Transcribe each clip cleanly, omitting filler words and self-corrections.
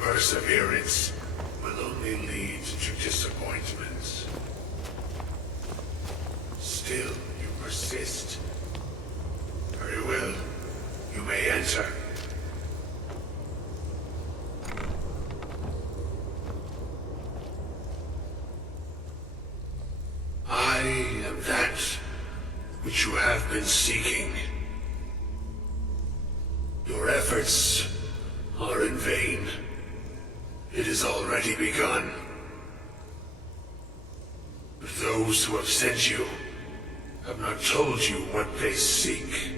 perseverance will only lead to disappointments. Still, you persist. Very well. You may enter. I am that which you have been seeking. Your efforts are in vain. It has already begun. But those who have sent you have not told you what they seek,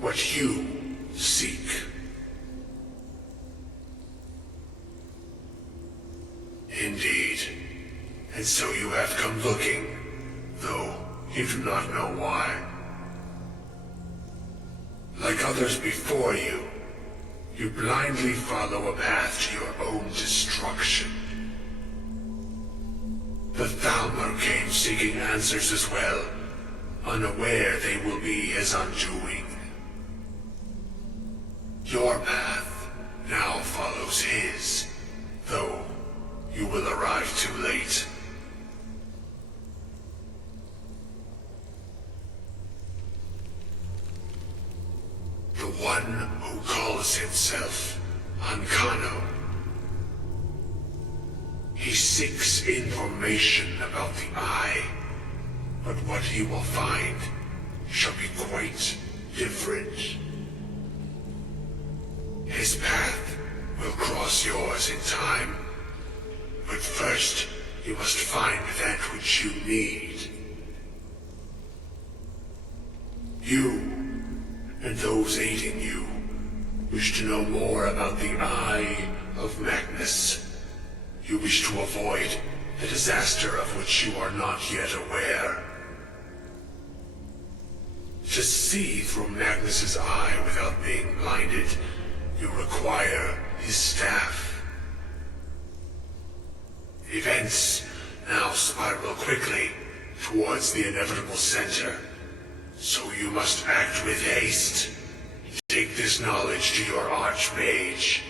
what you seek. Indeed. And so you have come looking, though you do not know why. Like others before you, you blindly follow a path to your own destruction. The Thalmor came seeking answers as well, unaware they will be his undoing. Your path now follows his, though you will arrive too late. The one who calls himself Ancano. He seeks information about the Eye, but what he will find shall be quite different. His path will cross yours in time, but first you must find that which you need. You and those aiding you wish to know more about the Eye of Magnus. You wish to avoid a disaster of which you are not yet aware. To see through Magnus's eye without being blinded, you require his staff. Events now spiral quickly towards the inevitable center, so you must act with haste. Take this knowledge to your Archmage.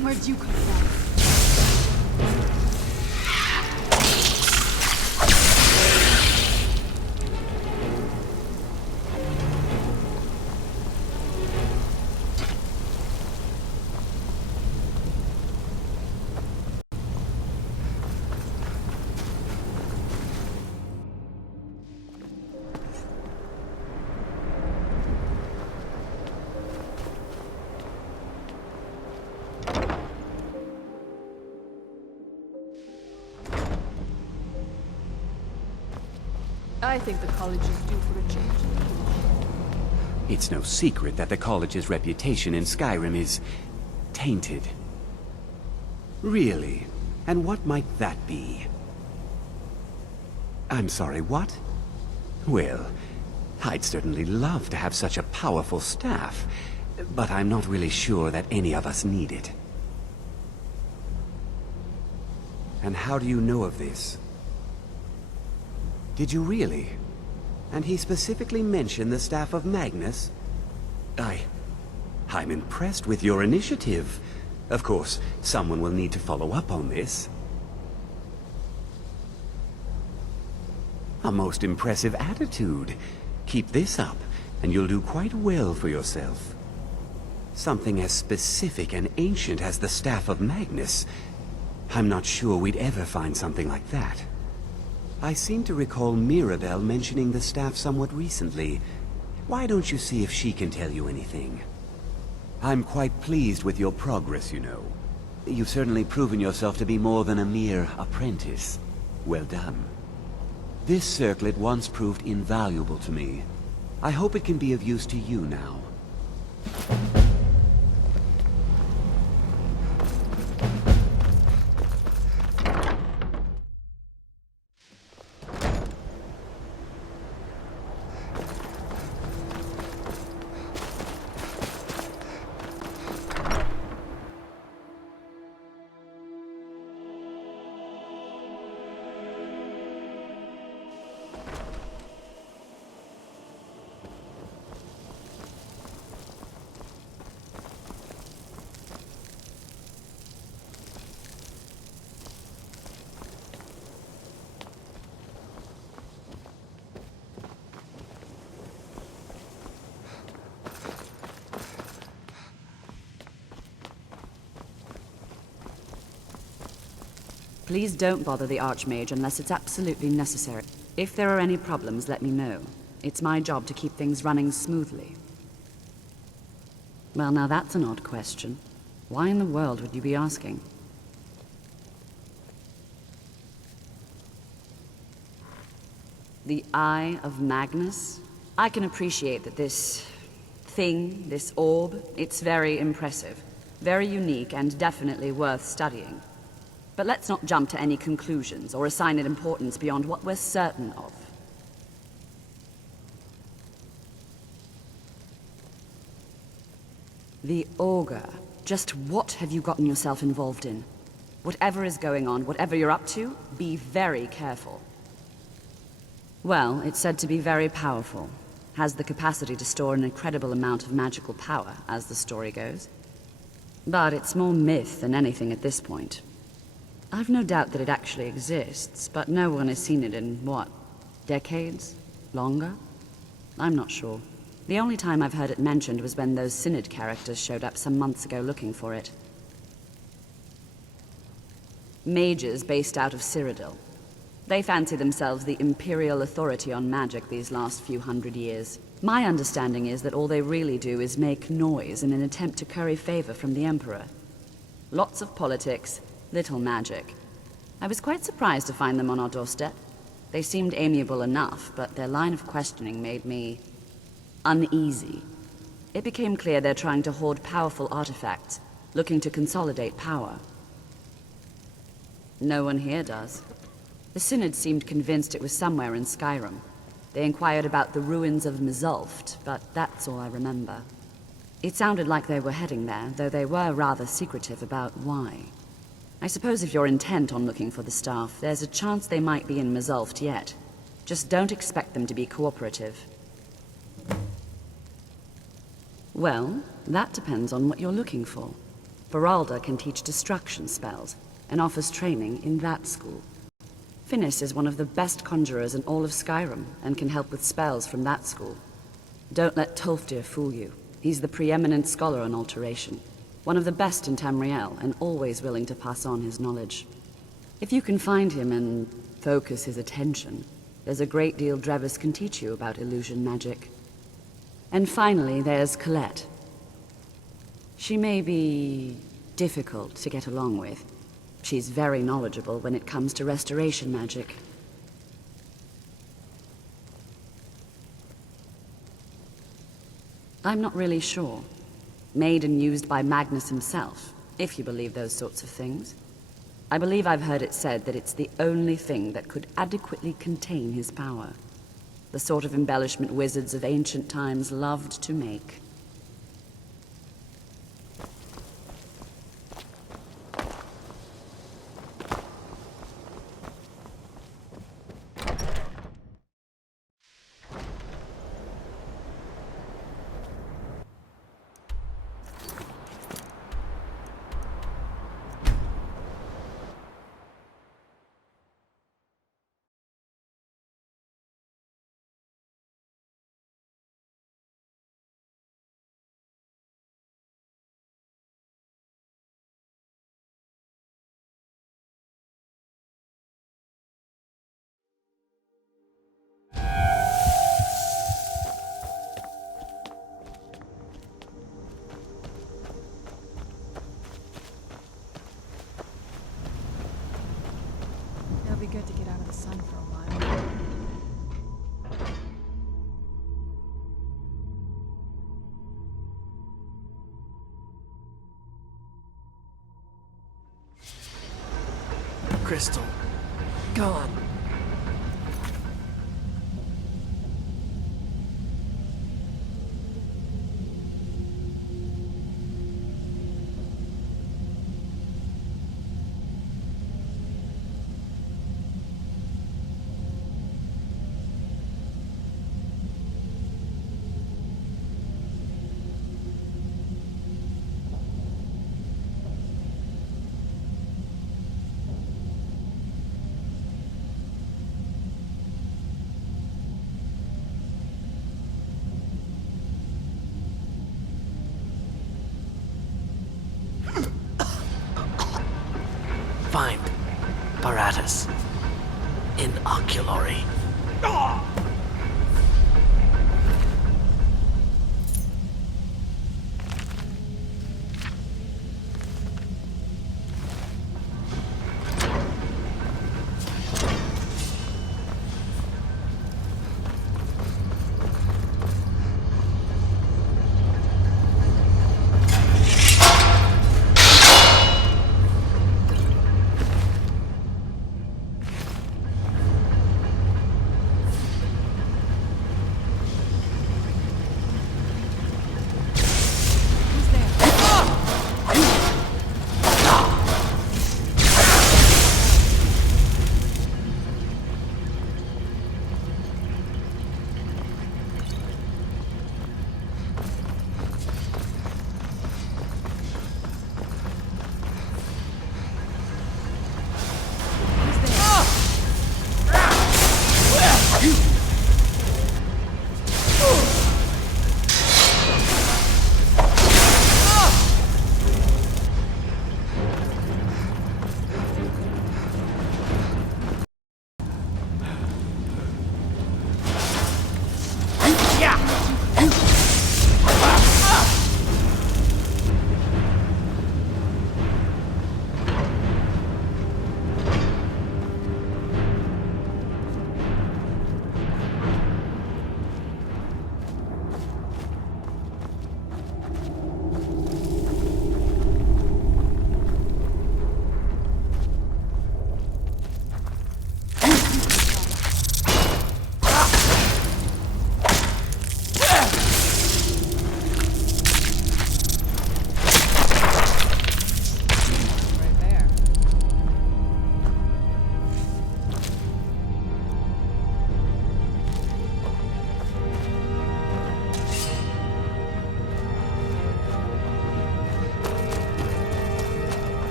Where'd you come from? I think the college is due for a change. It's no secret that the college's reputation in Skyrim is tainted. Really? And what might that be? I'm sorry, what? Well, I'd certainly love to have such a powerful staff, but I'm not really sure that any of us need it. And how do you know of this? Did you really? And he specifically mentioned the staff of Magnus? I'm impressed with your initiative. Of course, someone will need to follow up on this. A most impressive attitude. Keep this up, and you'll do quite well for yourself. Something as specific and ancient as the Staff of Magnus. I'm not sure we'd ever find something like that. I seem to recall Mirabelle mentioning the staff somewhat recently. Why don't you see if she can tell you anything? I'm quite pleased with your progress, you know. You've certainly proven yourself to be more than a mere apprentice. Well done. This circlet once proved invaluable to me. I hope it can be of use to you now. Please don't bother the Archmage unless it's absolutely necessary. If there are any problems, let me know. It's my job to keep things running smoothly. Well, now that's an odd question. Why in the world would you be asking? The Eye of Magnus? I can appreciate that this thing, this orb, it's very impressive. Very unique and definitely worth studying. But let's not jump to any conclusions or assign it importance beyond what we're certain of. The Augur. Just what have you gotten yourself involved in? Whatever is going on, whatever you're up to, be very careful. Well, it's said to be very powerful. Has the capacity to store an incredible amount of magical power, as the story goes. But it's more myth than anything at this point. I've no doubt that it actually exists, but no one has seen it in, what, decades? Longer? I'm not sure. The only time I've heard it mentioned was when those Synod characters showed up some months ago looking for it. Mages based out of Cyrodiil. They fancy themselves the imperial authority on magic these last few hundred years. My understanding is that all they really do is make noise in an attempt to curry favor from the Emperor. Lots of politics, little magic. I was quite surprised to find them on our doorstep. They seemed amiable enough, but their line of questioning made me uneasy. It became clear they're trying to hoard powerful artifacts, looking to consolidate power. No one here does. The Synod seemed convinced it was somewhere in Skyrim. They inquired about the ruins of Mzulft, but that's all I remember. It sounded like they were heading there, though they were rather secretive about why. I suppose if you're intent on looking for the staff, there's a chance they might be in Mzulft yet. Just don't expect them to be cooperative. Well, that depends on what you're looking for. Beralda can teach destruction spells, and offers training in that school. Finis is one of the best conjurers in all of Skyrim, and can help with spells from that school. Don't let Tolfdir fool you. He's the preeminent scholar on alteration. One of the best in Tamriel, and always willing to pass on his knowledge. If you can find him and focus his attention, there's a great deal Drevis can teach you about illusion magic. And finally, there's Colette. She may be difficult to get along with. She's very knowledgeable when it comes to restoration magic. I'm not really sure. Made and used by Magnus himself, if you believe those sorts of things. I believe I've heard it said that it's the only thing that could adequately contain his power. The sort of embellishment wizards of ancient times loved to make. good to get out of the sun for a while. Crystal. Gone. Find apparatus. Inoculary.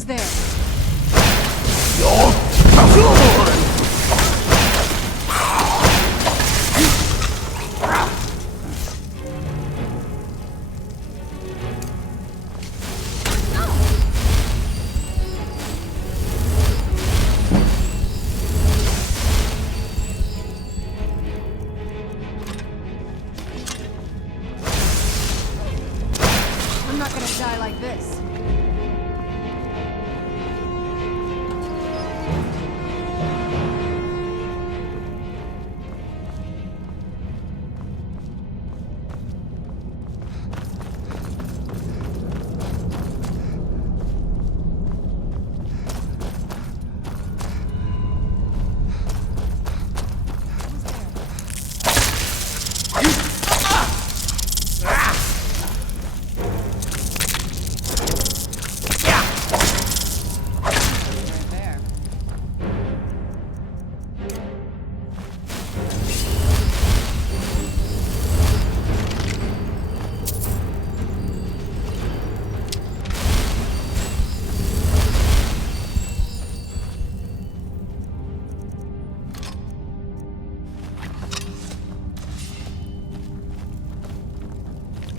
Who's there? I'm not gonna die like this.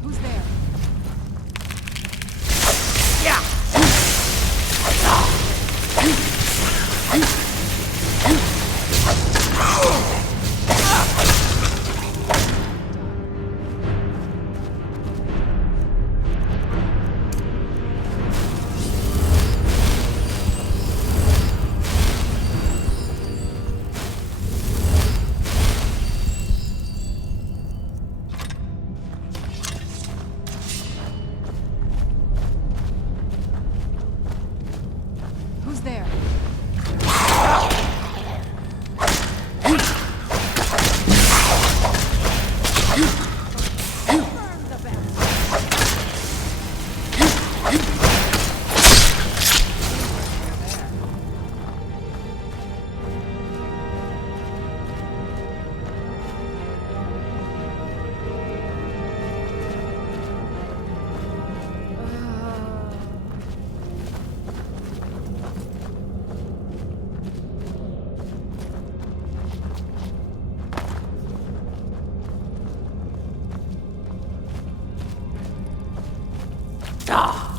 Who's there? Who's there?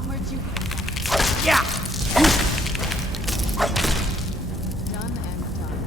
Where'd you Yeah! done and done?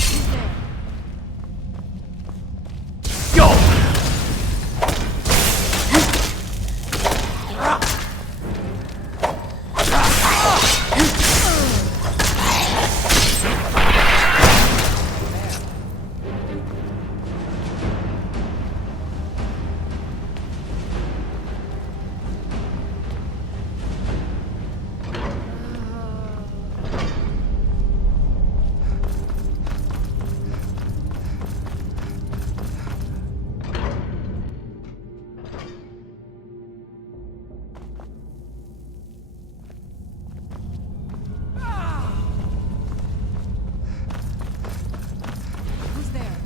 Who's there? Go! Who's there?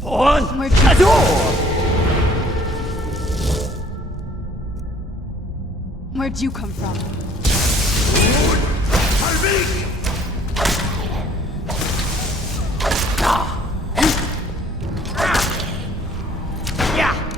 On Where'd you the door! Where'd you come from? Yeah.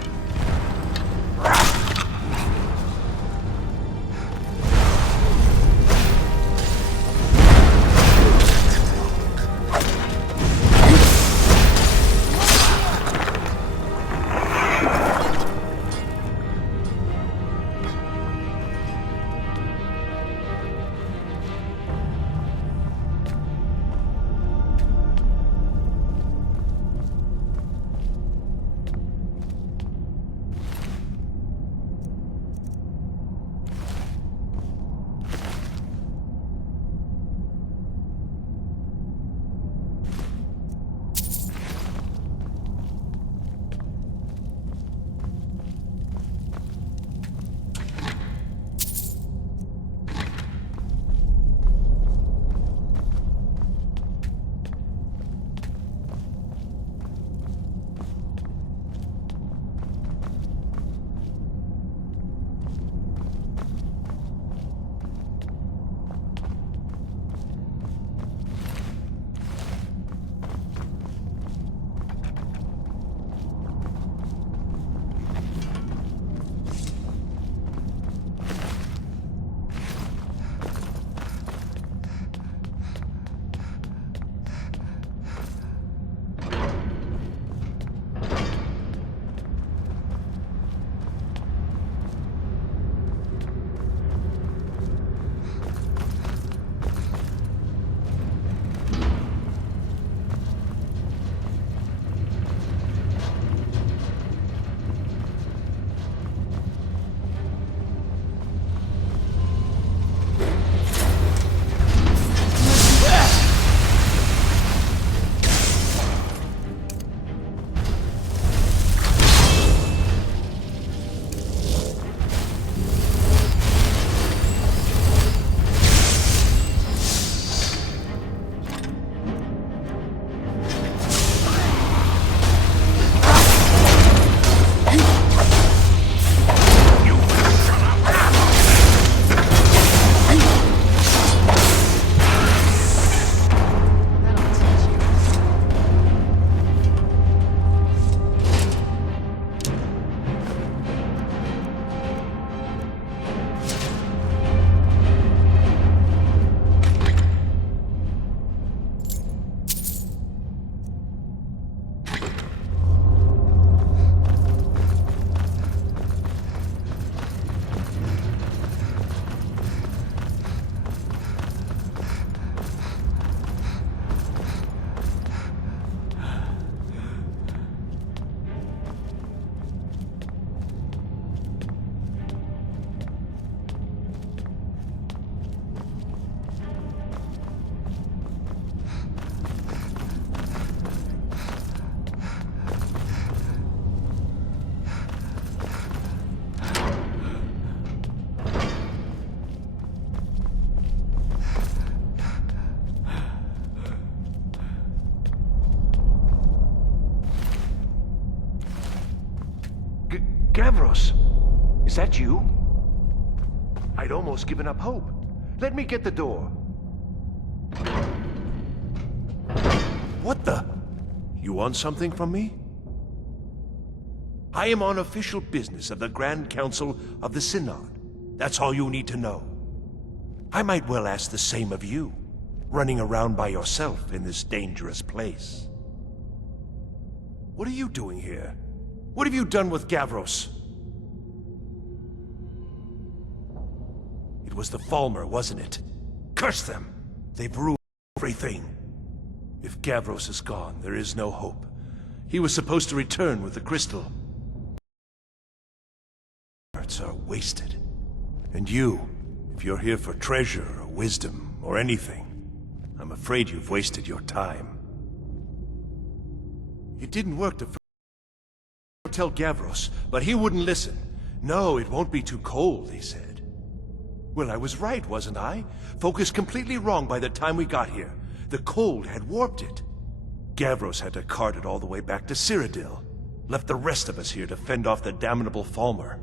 Gavros, is that you? I'd almost given up hope. Let me get the door. What the? You want something from me? I am on official business of the Grand Council of the Synod. That's all you need to know. I might well ask the same of you, running around by yourself in this dangerous place. What are you doing here? What have you done with Gavros? It was the Falmer, wasn't it? Curse them! They've ruined everything. If Gavros is gone, there is no hope. He was supposed to return with the crystal. Efforts are wasted. And you, if you're here for treasure or wisdom or anything, I'm afraid you've wasted your time. It didn't work to tell Gavros, but he wouldn't listen. No, it won't be too cold, he said. Well, I was right, wasn't I? Focused completely wrong by the time we got here. The cold had warped it. Gavros had to cart it all the way back to Cyrodiil. Left the rest of us here to fend off the damnable Falmer.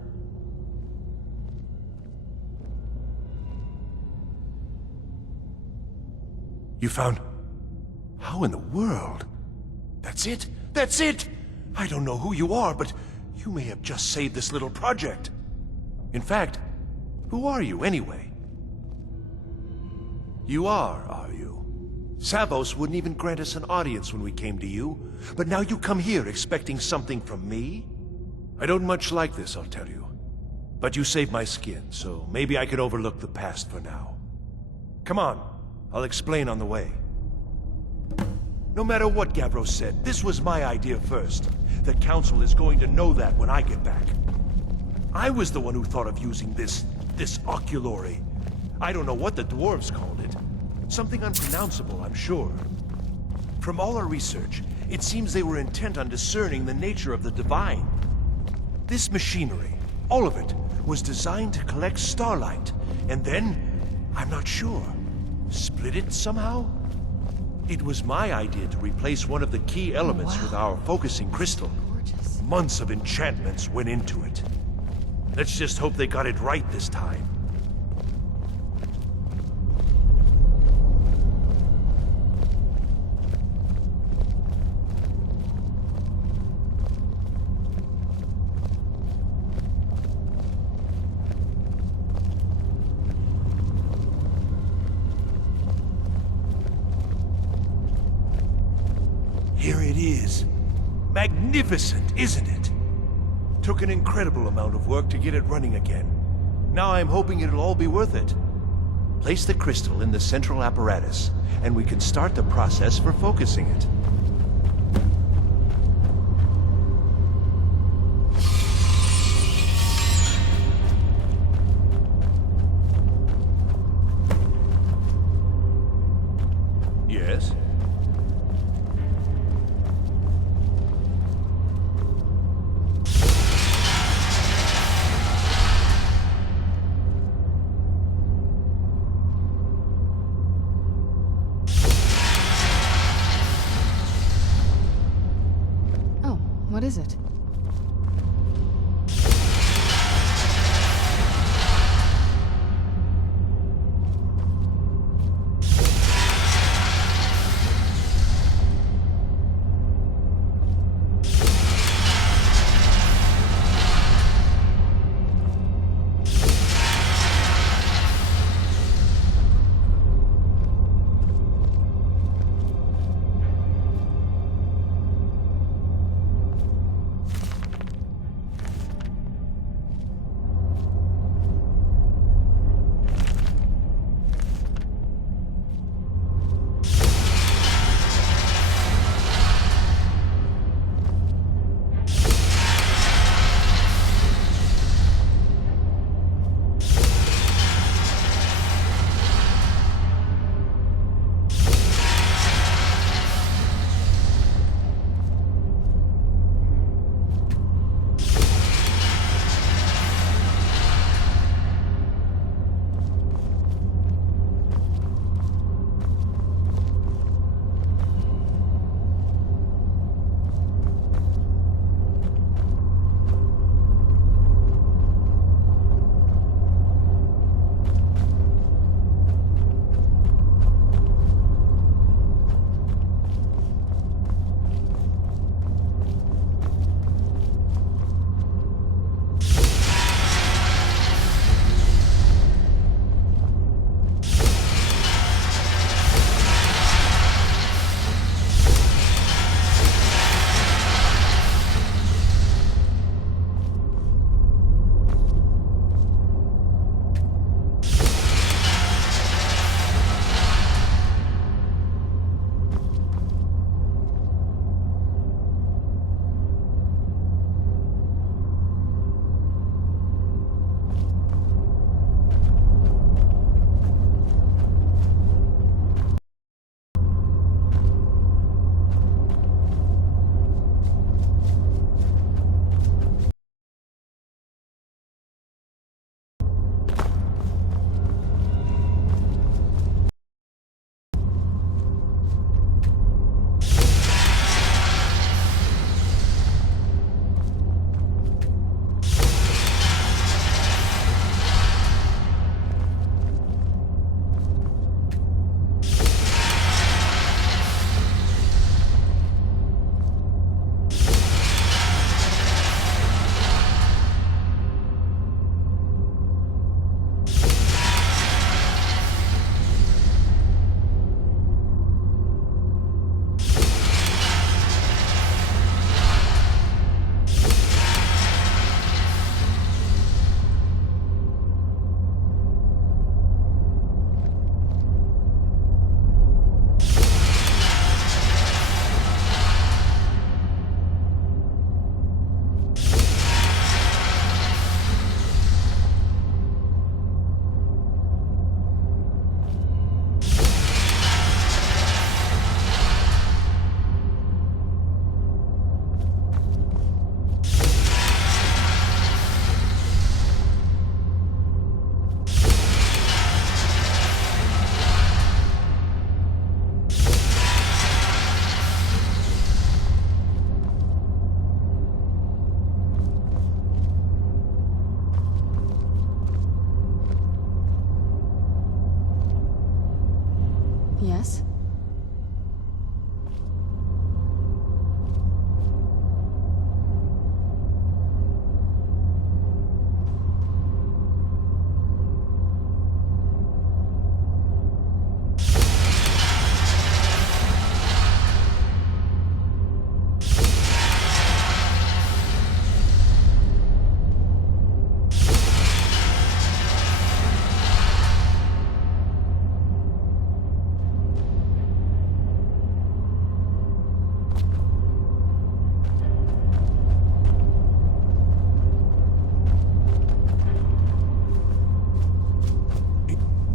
You found... How in the world? That's it? That's it! I don't know who you are, but you may have just saved this little project. In fact, who are you anyway? You are you? Savos wouldn't even grant us an audience when we came to you, but now you come here expecting something from me? I don't much like this, I'll tell you. But you saved my skin, so maybe I can overlook the past for now. Come on, I'll explain on the way. No matter what Gavros said, this was my idea first. The Council is going to know that when I get back. I was the one who thought of using this oculory. I don't know what the dwarves called it. Something unpronounceable, I'm sure. From all our research, it seems they were intent on discerning the nature of the divine. This machinery, all of it, was designed to collect starlight, and then, I'm not sure, split it somehow? It was my idea to replace one of the key elements with our focusing crystal. Gorgeous. Months of enchantments went into it. Let's just hope they got it right this time. Here it is. Magnificent, isn't it? Took an incredible amount of work to get it running again. Now I'm hoping it'll all be worth it. Place the crystal in the central apparatus, and we can start the process for focusing it. Yes? Oh, what is it?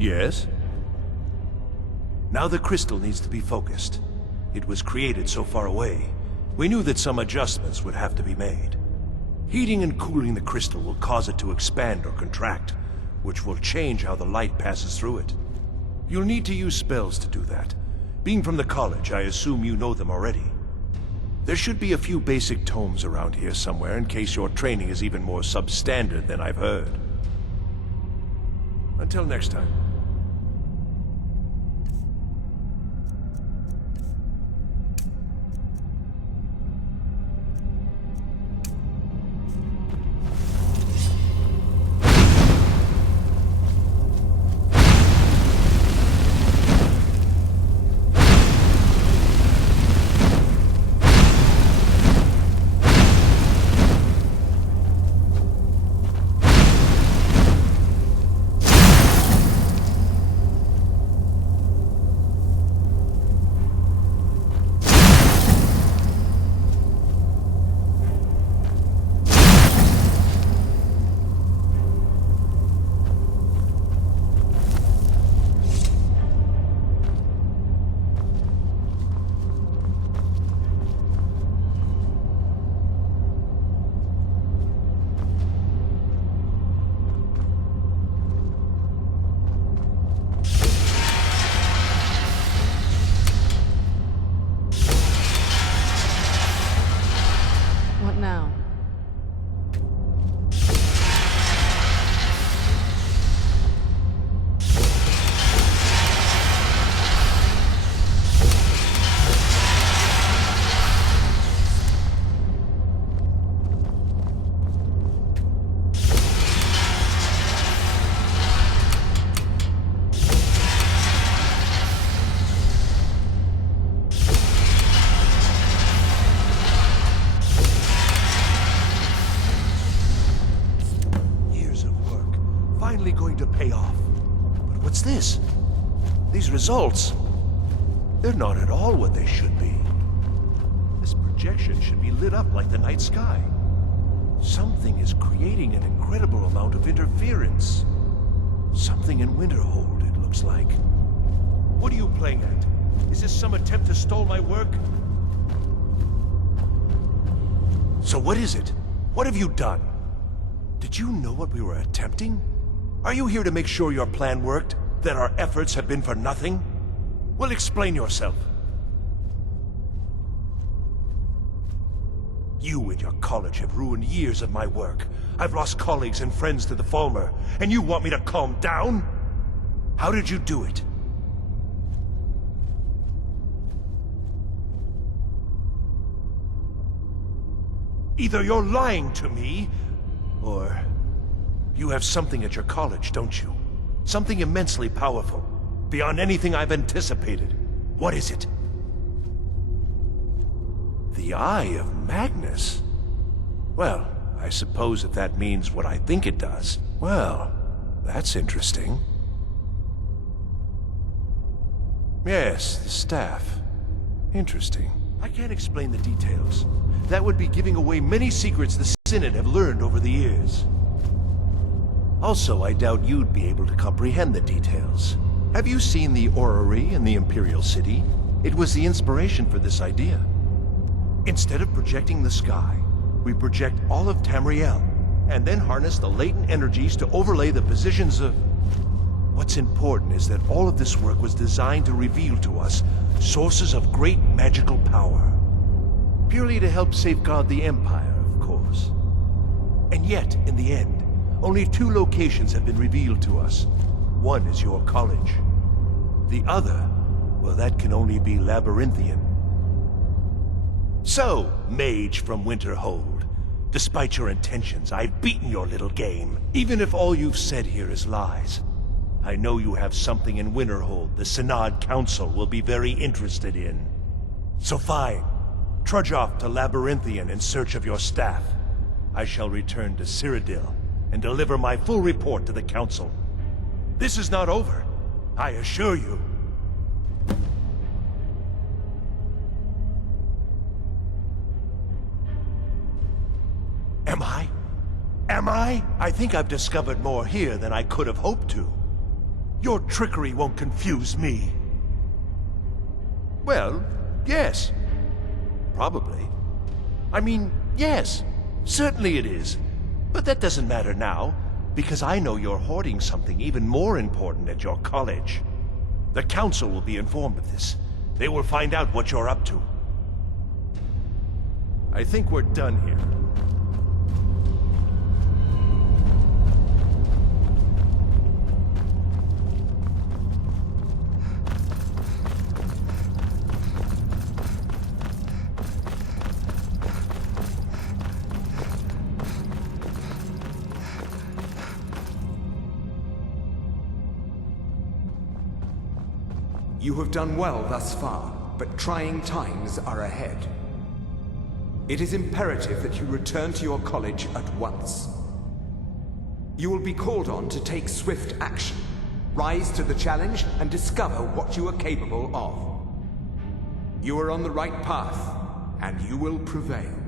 Yes? Now the crystal needs to be focused. It was created so far away. We knew that some adjustments would have to be made. Heating and cooling the crystal will cause it to expand or contract, which will change how the light passes through it. You'll need to use spells to do that. Being from the college, I assume you know them already. There should be a few basic tomes around here somewhere in case your training is even more substandard than I've heard. Until next time. What now? Finally going to pay off. But what's this? These results, they're not at all what they should be. This projection should be lit up like the night sky. Something is creating an incredible amount of interference. Something in Winterhold, it looks like. What are you playing at? Is this some attempt to stall my work? So what is it? What have you done? Did you know what we were attempting? Are you here to make sure your plan worked? That our efforts have been for nothing? Well, explain yourself. You and your college have ruined years of my work. I've lost colleagues and friends to the Falmer, and you want me to calm down? How did you do it? Either you're lying to me, or you have something at your college, don't you? Something immensely powerful, beyond anything I've anticipated. What is it? The Eye of Magnus? Well, I suppose if that means what I think it does. Well, that's interesting. Yes, the staff. Interesting. I can't explain the details. That would be giving away many secrets the Synod have learned over the years. Also, I doubt you'd be able to comprehend the details. Have you seen the orrery in the Imperial City? It was the inspiration for this idea. Instead of projecting the sky, we project all of Tamriel, and then harness the latent energies to overlay the positions of... What's important is that all of this work was designed to reveal to us sources of great magical power. Purely to help safeguard the Empire, of course. And yet, in the end, only 2 locations have been revealed to us. One is your college. The other, well, that can only be Labyrinthian. So, mage from Winterhold, despite your intentions, I've beaten your little game. Even if all you've said here is lies, I know you have something in Winterhold the Synod Council will be very interested in. So fine, trudge off to Labyrinthian in search of your staff. I shall return to Cyrodiil and deliver my full report to the Council. This is not over, I assure you. Am I? Am I? I think I've discovered more here than I could have hoped to. Your trickery won't confuse me. Well, yes. Probably. I mean, yes. Certainly it is. But that doesn't matter now, because I know you're hoarding something even more important at your college. The council will be informed of this. They will find out what you're up to. I think we're done here. You have done well thus far, but trying times are ahead. It is imperative that you return to your college at once. You will be called on to take swift action, rise to the challenge, and discover what you are capable of. You are on the right path, and you will prevail.